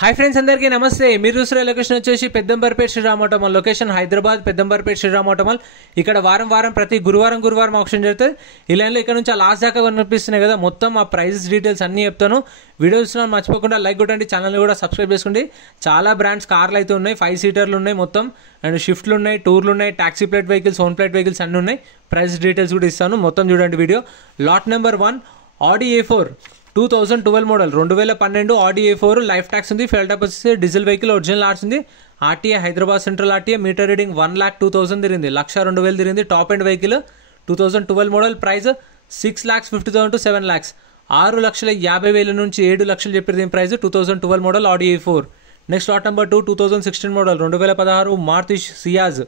Hi friends, అందరికీ నమస్తే. మీరు చూసిన లొకేషన్ వచ్చేసి Peddamberpet Sriram auto mall. Location Hyderabad Peddamberpet Sriram auto mall. ఇక్కడ వారం ప్రతి గురువారం ఆప్షన్ జరుగుతుంది. ఈ లైన్లో ఇక్కడ నుంచి లాస్ట్ దాకా కనిపిస్తున్నాయి కదా, మొత్తం ఆ ప్రైజెస్ డీటెయిల్స్ అన్నీ చెప్తాను. వీడియో చూస్తున్నాను మర్చిపోకుండా లైక్ కొట్టండి, ఛానల్ని కూడా సబ్స్క్రైబ్ చేసుకోండి. చాలా బ్రాండ్స్ కార్లు అయితే ఉన్నాయి, 5 సీటర్లు ఉన్నాయి మొత్తం, అండ్ షిఫ్ట్లు ఉన్నాయి, టూర్లు ఉన్నాయి, taxi plate vehicles, own plate vehicles అన్నీ ఉన్నాయి. ప్రైస్ డీటెయిల్స్ కూడా ఇస్తాను, మొత్తం చూడండి వీడియో. లాట్ నెంబర్ 1 ఆడి A4 2012 మోడల్, 2012 ఆడి A4. లైఫ్ ట్యాక్స్ ఉంది, ఫెల్ టాప్ వచ్చేసి డీజిల్ వెహికల్, ఒరిజినల్ ఆర్ట్స్ ఉంది. RTA Hyderabad central RTA. Meter reading 1,02,000 తిరిగింది, 1,02,000 తిరిగింది. Top end vehicle 2012 model. Price 6,50,000 to 7 lakhs, 6,50,000 నుంచి 7 లక్షలు చెప్పారు దీని price. 2012 model Audi A4. Next lot number 2 2016 model, 2016 Maruti Ciaz,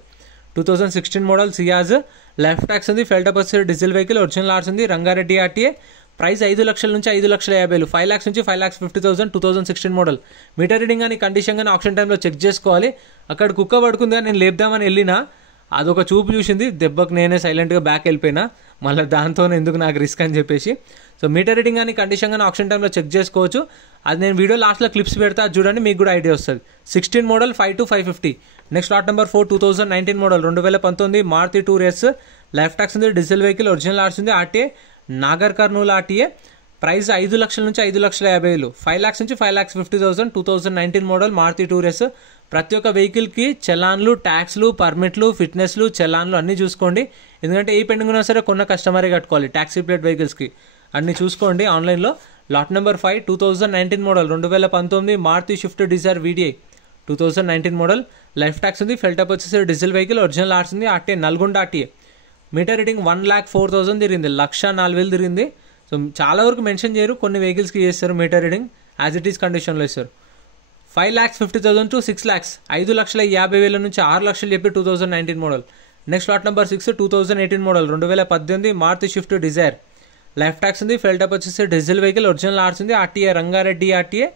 2016 model Ciaz. Life tax ఉంది, fuel type వచ్చేసి diesel vehicle, original arts ఉంది. Rangareddy RTA. Price 5 లక్షల నుంచి 5,50,000, 5 lakhs నుంచి 5,50,000. 2016 మోడల్. మీటర్ రీడింగ్ కానీ కండిషన్ కానీ ఆప్షన్ టైంలో చెక్ చేసుకోవాలి. అక్కడ కుక్క పడుకుంది, నేను లేపుదామని వెళ్ళినా, అదొక చూపు చూసింది, దెబ్బకు నేనే సైలెంట్గా బ్యాక్ వెళ్ళిపోయినా. మళ్ళీ దాంతోనే ఎందుకు నాకు రిస్క్ అని చెప్పేసి. సో మీటర్ రీడింగ్ కానీ కండిషన్ కానీ ఆప్షన్ టైంలో చెక్ చేసుకోవచ్చు. అది నేను వీడియో లాస్ట్లో క్లిప్స్ పెడతా, చూడండి, మీకు కూడా ఐడియా వస్తుంది. 16 model 5,250. Next lot number 4 2019 model, 2019 Maruti tour S. Life tax ఉంది, డీజిల్ వెహికల్, ఒరిజినల్ ఆర్ట్స్ ఉంది. RTA Nagar Kurnool RTA. Price 5 లక్షల నుంచి 5,50,000, 5 lakhs నుంచి 5,50,000. 2019 మోడల్ మారుతి టూర్ ఎస్. ప్రతి ఒక్క వెహికల్కి చలాన్లు, ట్యాక్స్లు, పర్మిట్లు, ఫిట్నెస్లు, చలాన్లు అన్నీ చూసుకోండి. ఎందుకంటే ఏ పెండింగ్ ఉన్నా సరే కొన్న కస్టమరే కట్టుకోవాలి. ట్యాక్సీ ప్లేట్ వెహికల్స్కి అన్నీ చూసుకోండి ఆన్లైన్లో. Lot number 5 2019 model, 2019 Maruti Swift Dzire VDI, 2019 model. Life tax ఉంది, ఫెల్ టాప్ వచ్చేసి డీజిల్ వెహికల్, ఒరిజినల్ ఆర్ట్స్ ఉంది. RTA Nalgonda RTA. Meter reading 1,04,000 తిరిగింది, 1,04,000 తిరిగింది. సో చాలా వరకు మెన్షన్ చేయరు, కొన్ని వెహికల్స్కి చేస్తారు meter reading, as it is కండిషన్లో ఇస్తారు. 5,50,000 to 6 lakhs, 5,50,000 నుంచి 6 లక్షలు చెప్పి 2019 model. Next lot number 6 2018 model, 2018 Maruti Swift Dzire. Life tax ఉంది, ఫెల్ టాప్ వచ్చేసి డీజిల్ వెహికల్, ఒరిజినల్ ఆర్ట్స్ ఉంది. RTA Rangareddy RTA.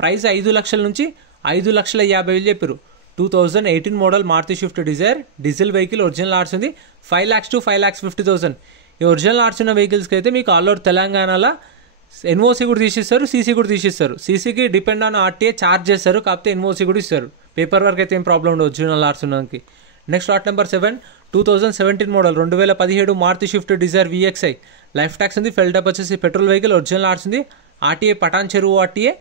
ప్రైస్ 5 లక్షల నుంచి 5,50,000 చెప్పారు. 2018 model Maruti Swift Dzire, diesel vehicle, original arts ఉంది. 5 lakhs to 5,50,000. ఈ ఒరిజినల్ ఆర్ట్స్ ఉన్న వెహికల్స్కి అయితే మీకు ఆల్ ఓవర్ తెలంగాణలో ఎన్ఓసి కూడా తీసిస్తారు, సీసీ కూడా తీసిస్తారు. సీసీకి డిపెండ్ ఆన్ ఆర్టీఏ ఛార్జ్ చేస్తారు, కాకపోతే ఎన్ఓసి కూడా ఇస్తారు. పేపర్ వర్క్ అయితే ఏం ప్రాబ్లం ఉండదు ఒరిజినల్ ఆర్ట్స్ ఉన్నదానికి. Next lot number 7 2017 model, 2017 Maruti Swift Dzire VXI. Life tax ఉంది, ఫెల్ టాప్ వచ్చేసి పెట్రోల్ వెహికల్, ఒరిజినల్ ఆర్ట్స్ ఉంది. RTA Patancheru RTA.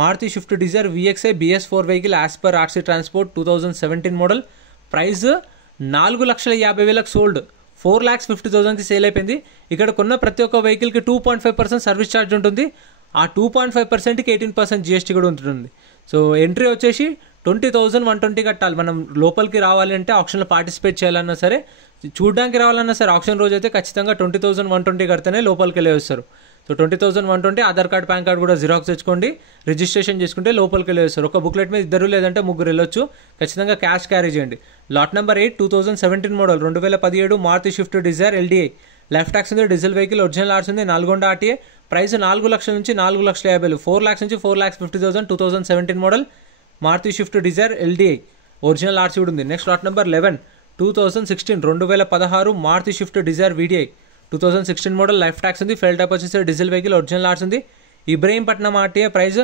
Maruti Swift Dzire VXI BS4 vehicle as per RC transport, 2017 model. Price 4,50,000 sold, 4,50,000కి sale అయిపోయింది. ఇక్కడ కొన్న ప్రతి ఒక్క వెహికల్కి 2.5% సర్వీస్ ఛార్జ్ ఉంటుంది. ఆ 2.5%కి 18% GST కూడా ఉంటుంది. సో ఎంట్రీ వచ్చేసి 20,120 కట్టాలి. మనం లోపలికి రావాలి అంటే, ఆప్షన్లో పార్టిసిపేట్ చేయాలన్నా సరే, చూడడానికి రావాలన్నా సరే, ఆప్షన్ రోజు అయితే ఖచ్చితంగా 20,120 కడితేనే లోపలికి వెళ్ళి వస్తారు. So 20,120. Aadhaar card, pan card కూడా జిరాక్స్ తెచ్చుకోండి, రిజిస్ట్రేషన్ చేసుకుంటే లోపలికి వెళ్ళి వస్తారు. ఒక బుక్లెట్ మీద 2 లేదంటే 3 వెళ్ళొచ్చు. ఖచ్చితంగా క్యాష్ క్యారీ చేయండి. Lot number 8 2017 model, 2017 Maruti Swift Dzire LDI. Life tax ఉంది, డీజిల్ వెహికల్, ఒరిజినల్ ఆర్ట్స్ ఉంది. నల్గొండ ఆర్టీఏ. ప్రైస్ 4 లక్షల నుంచి 4,50,000, 4 lakhs నుంచి 4,50,000. 2017 model Maruti Swift Dzire LDI, original arts కూడా ఉంది. Next lot number 11 2016 2016 Maruti Swift Dzire VDI, 2016 model. Life tax ఉంది, fuel type వచ్చేసి diesel vehicle, original arts ఉంది. ఇబ్రహీంపట్నం ఆర్టీఏ. ప్రైస్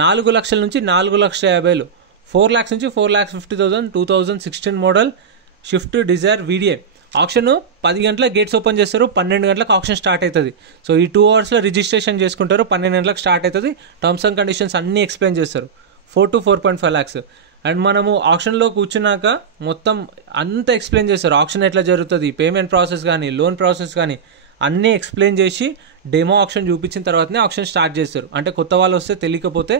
4 లక్షల నుంచి 4,50,000, 4 lakhs నుంచి 4,50,000. 2016 model Swift Dzire VDI. Auction 10 గంటలకు గేట్స్ ఓపెన్ చేస్తారు, 12 గంటలకు ఆప్షన్ స్టార్ట్ అవుతుంది. సో ఈ 2 hours రిజిస్ట్రేషన్ చేసుకుంటారు, 12 గంటలకు స్టార్ట్ అవుతుంది. టర్మ్స్ అండ్ కండిషన్స్ అన్నీ ఎక్స్ప్లెయిన్ చేస్తారు. 4 to 4.5 lakhs. అండ్ మనము ఆప్షన్లో కూర్చున్నాక మొత్తం అంతా ఎక్స్ప్లెయిన్ చేస్తారు. ఆప్షన్ ఎట్లా జరుగుతుంది, పేమెంట్ ప్రాసెస్ కానీ, లోన్ ప్రాసెస్ కానీ అన్నీ ఎక్స్ప్లెయిన్ చేసి డెమో ఆప్షన్ చూపించిన తర్వాతనే ఆప్షన్ స్టార్ట్ చేస్తారు. అంటే కొత్త వాళ్ళు వస్తే తెలియకపోతే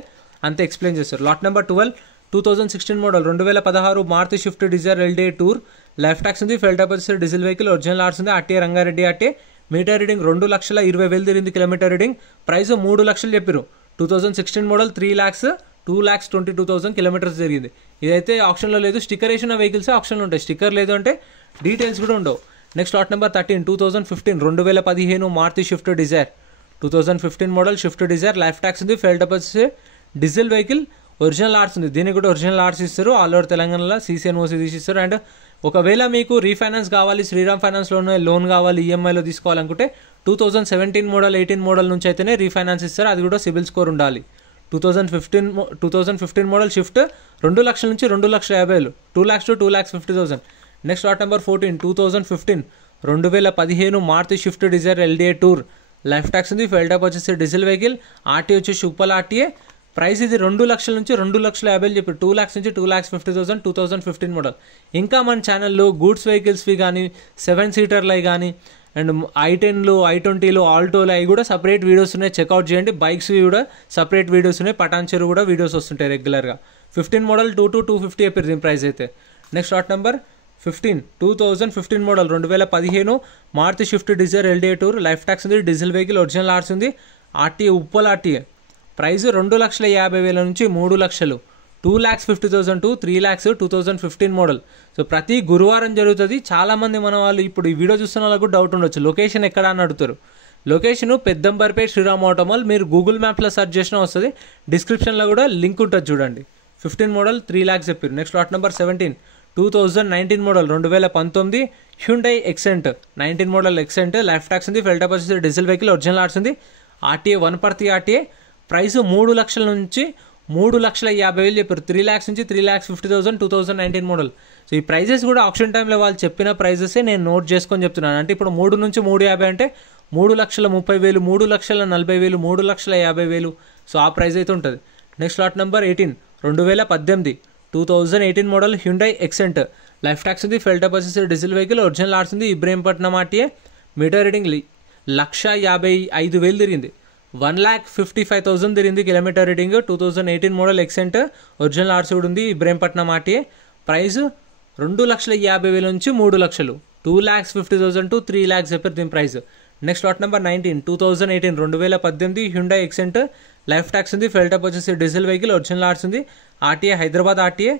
అంతా ఎక్స్ప్లెయిన్ చేస్తారు. Lot number 12 2016 model, 2016 Maruti Swift Dzire LDI tour. Life tax ఉంది, ఫెల్ టాప్ వచ్చేసి డీజిల్ వెహికల్, ఒరిజినల్ ఆర్ట్స్ ఉంది. RTA Rangareddy RTA. Meter reading 2,20,000 తిరిగింది కిలోమీటర్ రీడింగ్. ప్రైస్ 3 లక్షలు చెప్పారు. 2016 మోడల్ 3,02,22,000 కిలోమీటర్స్ జరిగింది. ఇదైతే ఆప్షన్లో లేదు, స్టిక్కర్ వేసిన వెహికల్స్ ఆప్షన్లో ఉంటాయి. స్టిక్కర్ లేదు అంటే డీటెయిల్స్ కూడా ఉండవు. Next lot number 13 2015 2015 Maruti Swift Dzire, 2015 model Swift Dzire. Life tax ఉంది, ఫెల్ టాప్ వచ్చేసి డీజిల్ వెహికల్, ఒరిజినల్ ఆర్ట్స్ ఉంది. దీనికి కూడా ఒరిజినల్ ఆర్ట్స్ ఇస్తారు. ఆల్ ఓవర్ తెలంగాణలో CCNOC తీసిస్తారు. అండ్ ఒకవేళ మీకు రీఫైనాన్స్ కావాలి, శ్రీరామ్ ఫైనాన్స్లోనే లోన్ కావాలి, EMIలో తీసుకోవాలనుకుంటే 2017 మోడల్ 18 మోడల్ నుంచి అయితేనే రీఫైనాన్స్ ఇస్తారు. అది కూడా సిబిల్ స్కోర్ ఉండాలి. 2015 మోడల్ షిఫ్ట్ 2 లక్షల నుంచి 2,50,000, 2 lakhs to 2,50,000. Next lot number 14 2015 2015 Maruti Swift Dzire LDI tour, life tax ఉంది, ఫెయిల్ టైప్ వచ్చేసి డీజిల్ వెహికల్, ఆర్టీ వచ్చేసి ఉప్పల్ ఆర్టీఏ. ప్రైస్ ఇది 2 లక్షల నుంచి 2,50,000 చెప్పి 2 lakhs నుంచి 2,50,000 2015 మోడల్. ఇంకా మన ఛానల్లో గూడ్స్ వెహికల్స్వి కానీ 7 సీటర్లు అవి కానీ అండ్ i10లు i20లు ఆల్టోలు అవి కూడా సపరేట్ వీడియోస్ ఉన్నాయి, చెక్అవుట్ చేయండి. బైక్స్వి కూడా సపరేట్ వీడియోస్ ఉన్నాయి, పటాన్చెరు కూడా వీడియోస్ వస్తుంటాయి రెగ్యులర్గా. 15 మోడల్ 2,250 చెప్పారు దీని ప్రైస్ అయితే. Next lot number 2015 model 2015 Maruti Swift Dzire LDI tour, life tax ఉంది, డీజిల్ వెహికల్, ఒరిజినల్ ఆర్ట్స్ ఉంది, ఆర్టీఏ ఉప్పల్ ఆర్టీఏ. ప్రైస్ 2,50,000 నుంచి 3 లక్షలు, 2,50,000 to 3 lakhs 2015 మోడల్. సో ప్రతి గురువారం జరుగుతుంది. చాలామంది మన వాళ్ళు ఇప్పుడు ఈ వీడియో చూస్తున్న వాళ్ళకు డౌట్ ఉండొచ్చు, లొకేషన్ ఎక్కడ అని అడుగుతారు. Location Peddamberpet Sriram auto mall. మీరు గూగుల్ మ్యాప్లో సెర్చ్ చేసినా వస్తుంది, డిస్క్రిప్షన్లో కూడా లింక్ ఉంటుంది చూడండి. 15 మోడల్ 3 lakhs చెప్పారు. Next lot number 17 2019 model 2019 Hyundai Xcent, 19 model Xcent, life tax ఉంది, ఫెయిల్ టైప్ వచ్చేసి డీజిల్ వెహికల్, ఒరిజినల్ ఆర్ట్స్ ఉంది, ఆర్టీఏ 1 ఆర్టీఏ. ప్రైస్ 3 లక్షల నుంచి 3,50,000 చెప్పారు. 3 lakhs నుంచి 3,50,000 2019 మోడల్. సో ఈ ప్రైజెస్ కూడా ఆప్షన్ టైంలో వాళ్ళు చెప్పిన ప్రైజెసే నేను నోట్ చేసుకొని చెప్తున్నాను. అంటే ఇప్పుడు 3 నుంచి 3,50,000 అంటే 3,30,000, 3,40,000, 3,50,000. సో ఆ ప్రైస్ అయితే ఉంటుంది. Next lot number 18 2018 model Hyundai Xcent, life tax ఉంది, ఫెయిల్ టైప్ వచ్చేసి డీజిల్ వెహికల్, ఒరిజినల్ ఆర్ట్స్ ఉంది, ఇబ్రహీంపట్నం ఆర్టీఏ. మీటర్ రీడింగ్ 1,55,000 తిరిగింది, 1,55,000 తిరిగింది kilometer reading. 2018 model Xcent, original arts కూడా ఉంది, ఇబ్రహీంపట్నం ఆర్టీఏ. ప్రైస్ 2,50,000 నుంచి 3 లక్షలు, 2,50,000 to 3 lakhs చెప్పారు దీని price. Next lot number 19 2018 Hyundai Xcent, life tax ఉంది, ఫెయిల్ టైప్ వచ్చేసి డీజిల్ వెహికల్, ఒరిజినల్ ఆర్ట్స్ ఉంది, ఆర్టీఏ హైదరాబాద్ ఆర్టీఏ.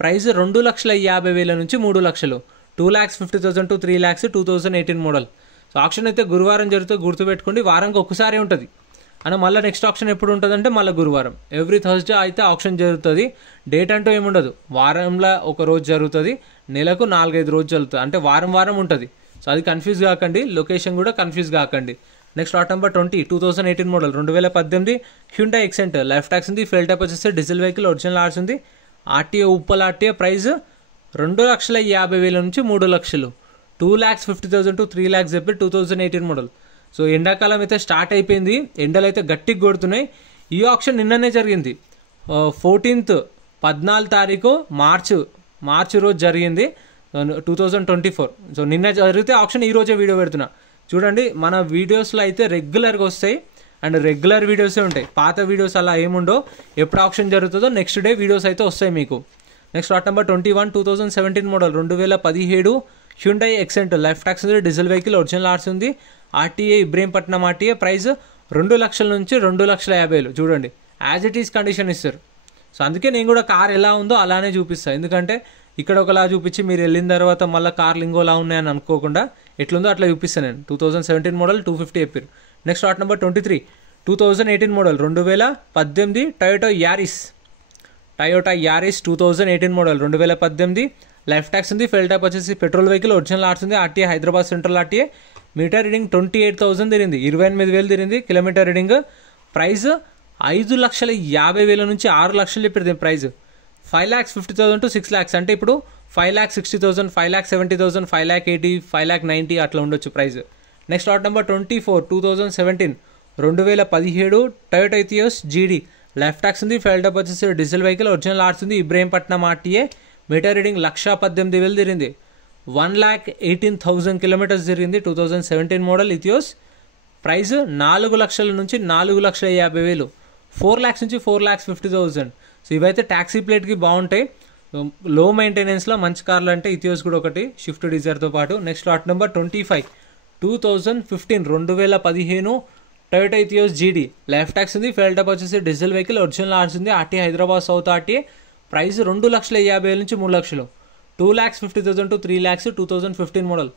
ప్రైస్ 2,50,000 నుంచి 3 లక్షలు, 2,50,000 to 3 lakhs 2018 model. So auction అయితే గురువారం జరుగుతుంది, గుర్తుపెట్టుకోండి. వారానికి ఒక్కసారి ఉంటుంది అని. మళ్ళీ నెక్స్ట్ ఆప్షన్ ఎప్పుడు ఉంటుందంటే మళ్ళీ గురువారం, ఎవ్రీ థర్స్డే అయితే ఆప్షన్ జరుగుతుంది. డేట్ అంటూ ఏముండదు, వారంలో ఒక రోజు జరుగుతుంది, నెలకు 4-5 రోజు జరుగుతుంది, అంటే వారం ఉంటుంది. సో అది కన్ఫ్యూజ్ కాకండి, లొకేషన్ కూడా కన్ఫ్యూజ్ కాకండి. Next lot number 20 2018 model 2018 Hyundai Xcent, life tax ఉంది, ఫెయిల్ టైప్ వచ్చేసి డీజిల్ వెహికల్, ఒరిజినల్ ఆర్ట్స్ ఉంది, ఆర్టీఏ ఉప్పల్ ఆర్టీఏ. ప్రైస్ 2,50,000 నుంచి 3 లక్షలు, 2,50,000 to 3 lakhs చెప్పి 2018 మోడల్. సో ఎండాకాలం అయితే స్టార్ట్ అయిపోయింది, ఎండలు అయితే గట్టిగా కొడుతున్నాయి. ఈ ఆప్షన్ నిన్ననే జరిగింది, 14 తారీఖు మార్చి రోజు జరిగింది 2024. సో నిన్న జరిగితే ఆప్షన్ ఈ రోజే వీడియో పెడుతున్నా చూడండి. మన వీడియోస్లో అయితే రెగ్యులర్గా వస్తాయి అండ్ రెగ్యులర్ వీడియోసే ఉంటాయి, పాత వీడియోస్ అలా ఏముండో. ఎప్పుడు ఆప్షన్ జరుగుతుందో నెక్స్ట్ డే వీడియోస్ అయితే వస్తాయి మీకు. Next lot number 21 2017 model 2017 Hyundai Xcent, life tax ఉంది, డీజిల్ వెహికల్, ఒరిజినల్ ఆర్ట్స్ ఉంది, ఆర్టీఏ ఇబ్రహీంపట్నం ఆర్టీఏ. ప్రైస్ 2 లక్షల నుంచి 2,50,000 చూడండి, యాజ్ ఇట్ ఈస్ కండిషన్ ఇస్తారు. సో అందుకే నేను కూడా కార్ ఎలా ఉందో అలానే చూపిస్తాను, ఎందుకంటే ఇక్కడ ఒకలా చూపించి మీరు వెళ్ళిన తర్వాత మళ్ళీ కార్లు ఇంకోలా ఉన్నాయని అనుకోకుండా ఎట్లుందో అట్లా చూపిస్తాను నేను. 2017 మోడల్ 250 చెప్పారు. Next lot number 23 2018 model 2018 Toyota Aries 2018 model 2018, life tax ఉంది, ఫెయిల్ టైప్ వచ్చేసి పెట్రోల్ వెహికల్, ఒరిజినల్ ఆర్ట్స్ ఉంది, RTA Hyderabad central RTA. Meter reading 28,000 తిరిగింది, 28,000 తిరిగింది కిలోమీటర్ రీడింగ్. ప్రైస్ 5,50,000 నుంచి 6 లక్షలు చెప్పారు దీని ప్రైస్. 5,50,000 to 6 lakhs అంటే ఇప్పుడు 5,60,000, 5,70,000, 5,80,000, 5,90,000 అట్లా ఉండొచ్చు price. Next lot number 24 2017 2017 Toyota Etios GD, life tax ఉంది, ఫెయిల్ టైప్ వచ్చేసి డీజిల్ వెహికల్, ఒరిజినల్ ఆర్ట్స్ ఉంది, ఇబ్రహీంపట్నం ఆర్టీఏ. మీటర్ రీడింగ్ 1,18,000 తిరిగింది, 1,18,000 కిలోమీటర్స్ తిరిగింది. 2017 మోడల్ ఇథియోస్. ప్రైస్ 4 లక్షల నుంచి 4,50,000, 4 lakhs నుంచి 4,50,000. సో ఇవైతే ట్యాక్సీ ప్లేట్కి బాగుంటాయి, లో మెయింటెనెన్స్లో మంచి కార్లు అంటే ఇథియోస్ కూడా ఒకటి షిఫ్ట్ డిజైర్తో పాటు. Next lot number 25 2015 2015 Toyota Etios GD, life tax ఉంది, ఫెయిల్ టైప్ వచ్చేసి డీజిల్ వెహికల్, ఒరిజినల్ ఆర్ట్స్ ఉంది, RT Hyderabad south RT. Price 2,50,000 నుంచి 3 లక్షలు, 2,50,000 to 3 lakhs 2015 మోడల్.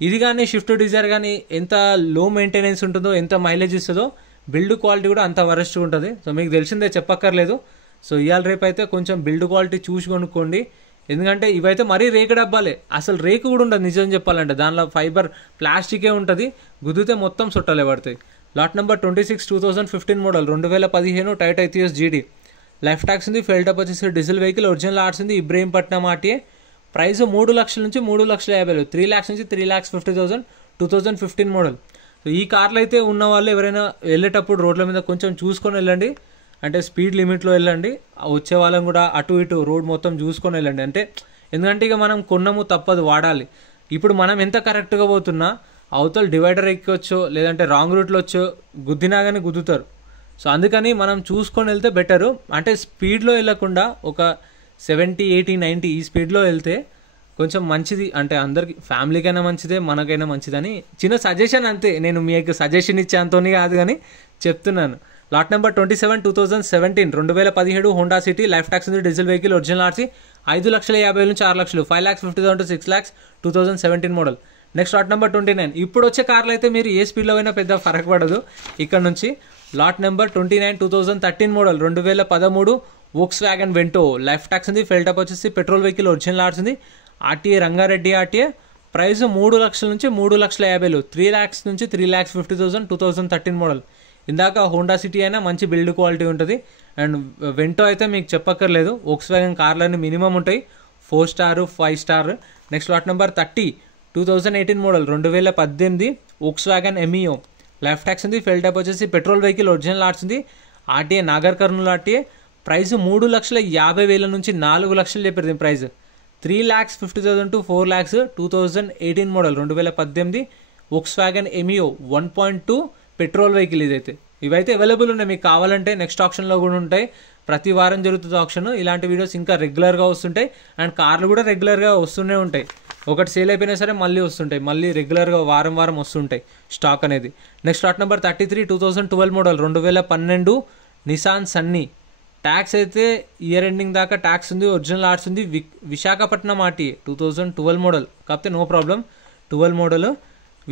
ఇది కానీ షిఫ్ట్ డిజైర్ కానీ ఎంత లో మెయింటెనెన్స్ ఉంటుందో, ఎంత మైలేజ్ ఇస్తుందో, బిల్డ్ క్వాలిటీ కూడా అంత వరస్ట్గా ఉంటుంది. సో మీకు తెలిసిందే, చెప్పక్కర్లేదు. సో ఇవాళ రేపు అయితే కొంచెం బిల్డ్ క్వాలిటీ చూసి కొనుక్కోండి, ఎందుకంటే ఇవైతే మరీ రేకు డబ్బాలే, అసలు రేకు కూడా ఉండదు నిజం చెప్పాలంటే. దానిలో ఫైబర్ ప్లాస్టికే ఉంటుంది, గుద్దితే మొత్తం చుట్టాలే పడతాయి. లాట్ నెంబర్ 26 2015 మోడల్ 2015 టైట్ ఐథియోస్ జీడీ. లైఫ్ ట్యాక్స్ ఉంది. ఫెయిల్ టప్ వచ్చేసి డీజిల్ వెహికల్. ఒరిజినల్ ఆర్ట్స్ ఉంది. ఇబ్రహీంపట్నం ఆర్టీఏ. ప్రైస్ 3 లక్షల నుంచి 3,50,000, 3 lakhs నుంచి 3,50,000, 2015 మోడల్. సో ఈ కార్లు అయితే ఉన్న వాళ్ళు ఎవరైనా వెళ్ళేటప్పుడు రోడ్ల మీద కొంచెం చూసుకొని వెళ్ళండి, అంటే స్పీడ్ లిమిట్లో వెళ్ళండి. వచ్చే వాళ్ళని కూడా అటు ఇటు రోడ్ మొత్తం చూసుకొని వెళ్ళండి. అంటే ఎందుకంటే ఇక మనం కొన్నాము, తప్పదు, వాడాలి. ఇప్పుడు మనం ఎంత కరెక్ట్గా పోతున్నా అవతల డివైడర్ ఎక్కొచ్చో లేదంటే రాంగ్ రూట్లో వచ్చో గుద్దినా కానీ గుద్దుతారు. సో అందుకని మనం చూసుకొని వెళ్తే బెటరు. అంటే స్పీడ్లో వెళ్ళకుండా ఒక 70, 80, 90 ఈ స్పీడ్లో వెళ్తే కొంచెం మంచిది. అంటే అందరికి, ఫ్యామిలీకైనా మంచిదే, మనకైనా మంచిదని చిన్న సజెషన్ అంతే. నేను మీకు సజెషన్ ఇచ్చే అంతోని కాదు కానీ చెప్తున్నాను. Lot number 27 2017 2017 Honda City. Life tax ఉంది. Diesel vehicle. Original RC. 5,50,000 నుంచి 6 లక్షలు, 5,50,000 to 6 lakhs, 2017 model. Next lot number 29. ఇప్పుడు వచ్చే కార్లు అయితే మీరు ఏ స్పీడ్లో అయినా పెద్ద ఫరక్ పడదు ఇక్కడ నుంచి. Lot number 29 2013 model 2013 Volkswagen Vento. Life tax ఉంది. ఫెయిల్ టప్ వచ్చేసి పెట్రోల్ వెహికల్. ఒరిజినల్ ఆర్ట్స్ ఉంది. RTA Rangareddy RTA. ప్రైస్ 3 లక్షల నుంచి 3,50,000, 3 lakhs నుంచి 3,50,000, 2013 మోడల్. ఇందాక హోండా సిటీ అయినా మంచి బిల్డ్ క్వాలిటీ ఉంటుంది. అండ్ వెంటో అయితే మీకు చెప్పక్కర్లేదు. వోక్స్ వ్యాగన్ కార్లన్నీ మినిమం ఉంటాయి, 4 star 5 star. Next lot number 30 2018 model 2018 Volkswagen Ameo. Life tax ఉంది. ఫెయిల్ టైప్ వచ్చేసి పెట్రోల్ వెహికల్. ఒరిజినల్ ఆర్ట్స్ ఉంది. RTA Nagar Kurnool RTA. Price 3,50,000 నుంచి 4 లక్షలు చెప్పారు దీని ప్రైస్. 3,50,000 to 4 lakhs, 2018 model 2018 Volkswagen Ameo 1.2 petrol vehicle. ఇవైతే అవైలబుల్ ఉన్నాయి. మీకు కావాలంటే నెక్స్ట్ ఆప్షన్లో కూడా ఉంటాయి. ప్రతి వారం జరుగుతుంది ఆప్షన్. ఇలాంటి వీడియోస్ ఇంకా రెగ్యులర్గా వస్తుంటాయి. అండ్ కార్లు కూడా రెగ్యులర్గా వస్తూనే ఉంటాయి. ఒకటి సేల్ అయిపోయినా సరే మళ్ళీ వస్తుంటాయి, మళ్ళీ రెగ్యులర్గా వారం వారం వస్తుంటాయి స్టాక్ అనేది. Next lot number 33 2012 model 2012 Nissan Sunny. Tax అయితే ఇయర్ ఎండింగ్ దాకా ట్యాక్స్ ఉంది. ఒరిజినల్ ఆర్ట్స్ ఉంది. Visakhapatnam RTA 2012 model. కాకపోతే no problem, 12 model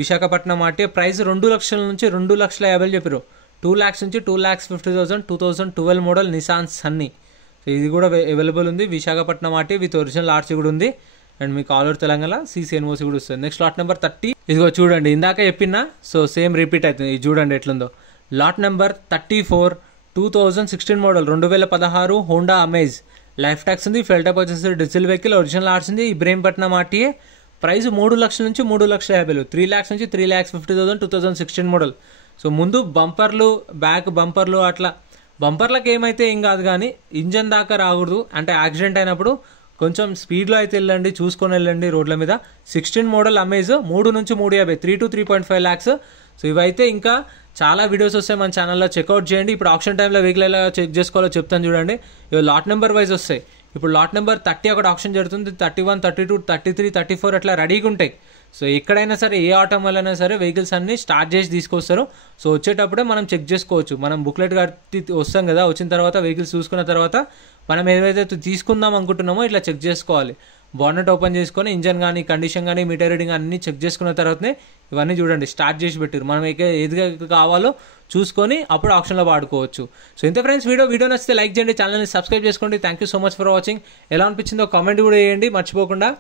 Visakhapatnam RTA. Price 2 లక్షల నుంచి 2,50,000 చెప్పారు. 2 lakhs నుంచి 2,50,000, 2012 మోడల్ నిసాన్ సన్నీ. సో ఇది కూడా అవైలబుల్ ఉంది. Visakhapatnam RTA with original RC కూడా ఉంది. అండ్ మీకు ఆల్ ఓవర్ తెలంగాణ CCNOC కూడా వస్తుంది. Next lot number 30. ఇదిగో చూడండి, ఇందాక చెప్పినా సో సేమ్ రిపీట్ అవుతుంది. ఇది చూడండి ఎట్లుందో. Lot number 34 2016 model 2016 Honda amaze. Life tax ఉంది. ఫెయిల్ టైప్ వచ్చేసి డీజిల్ వెహికల్. ఒరిజినల్ ఆర్ట్స్ ఉంది. ఇబ్రహీంపట్నం ఆర్టీఏ. ప్రైస్ 3 లక్షల నుంచి 3,50,000, 3 lakhs నుంచి 3,50,000, 2016 మోడల్. సో ముందు బంపర్లు, బ్యాక్ బంపర్లు, అట్లా బంపర్లకు ఏమైతే ఏం కాదు కానీ ఇంజన్ దాకా రాకూడదు. అంటే యాక్సిడెంట్ అయినప్పుడు కొంచెం స్పీడ్లో అయితే వెళ్ళండి, చూసుకొని వెళ్ళండి రోడ్ల మీద. 16 మోడల్ అమేజ్. 3 నుంచి 3,50,000, 3 to 3.5 lakhs. సో ఇవైతే ఇంకా చాలా వీడియోస్ వస్తాయి మన ఛానల్లో, చెక్అవుట్ చేయండి. ఇప్పుడు ఆప్షన్ టైంలో వెహికల్ ఎలా చెక్ చేసుకోవాలో చెప్తాను చూడండి. ఇవి లాట్ నెంబర్ వైజ్ వస్తాయి. ఇప్పుడు లాట్ నెంబర్ 30 ఒకటి ఆప్షన్ జరుగుతుంది. 31, 32, 33, 34 అట్లా రెడీగా ఉంటాయి. సో ఎక్కడైనా సరే ఏ ఆటో వల్లైనా సరే వెహికల్స్ అన్ని స్టార్ట్ చేసి తీసుకొస్తారు. సో వచ్చేటప్పుడే మనం చెక్ చేసుకోవచ్చు. మనం బుక్లెట్ కట్టి వస్తాం కదా, వచ్చిన తర్వాత వెహికల్స్ చూసుకున్న తర్వాత మనం ఏదైతే తీసుకుందాం అనుకుంటున్నామో ఇట్లా చెక్ చేసుకోవాలి. బానెట్ ఓపెన్ చేసుకొని ఇంజన్ కానీ, కండిషన్ కానీ, మీటర్ రీడింగ్ అన్ని చెక్ చేసుకున్న తర్వాతనే ఇవన్నీ చూడండి స్టార్ట్ చేసి పెట్టారు. మనం ఏది కావాలో చూసుకొని అప్పుడు ఆప్షన్లో వాడుకోవచ్చు. సో ఇంత ఫ్రెండ్స్, వీడియో నచ్చితే లైక్ చేయండి, ఛానల్ని సబ్స్క్రైబ్ చేసుకోండి. Thank you so much for watching. ఎలా అనిపించిందో కామెంట్ కూడా చేయండి మర్చిపోకుండా.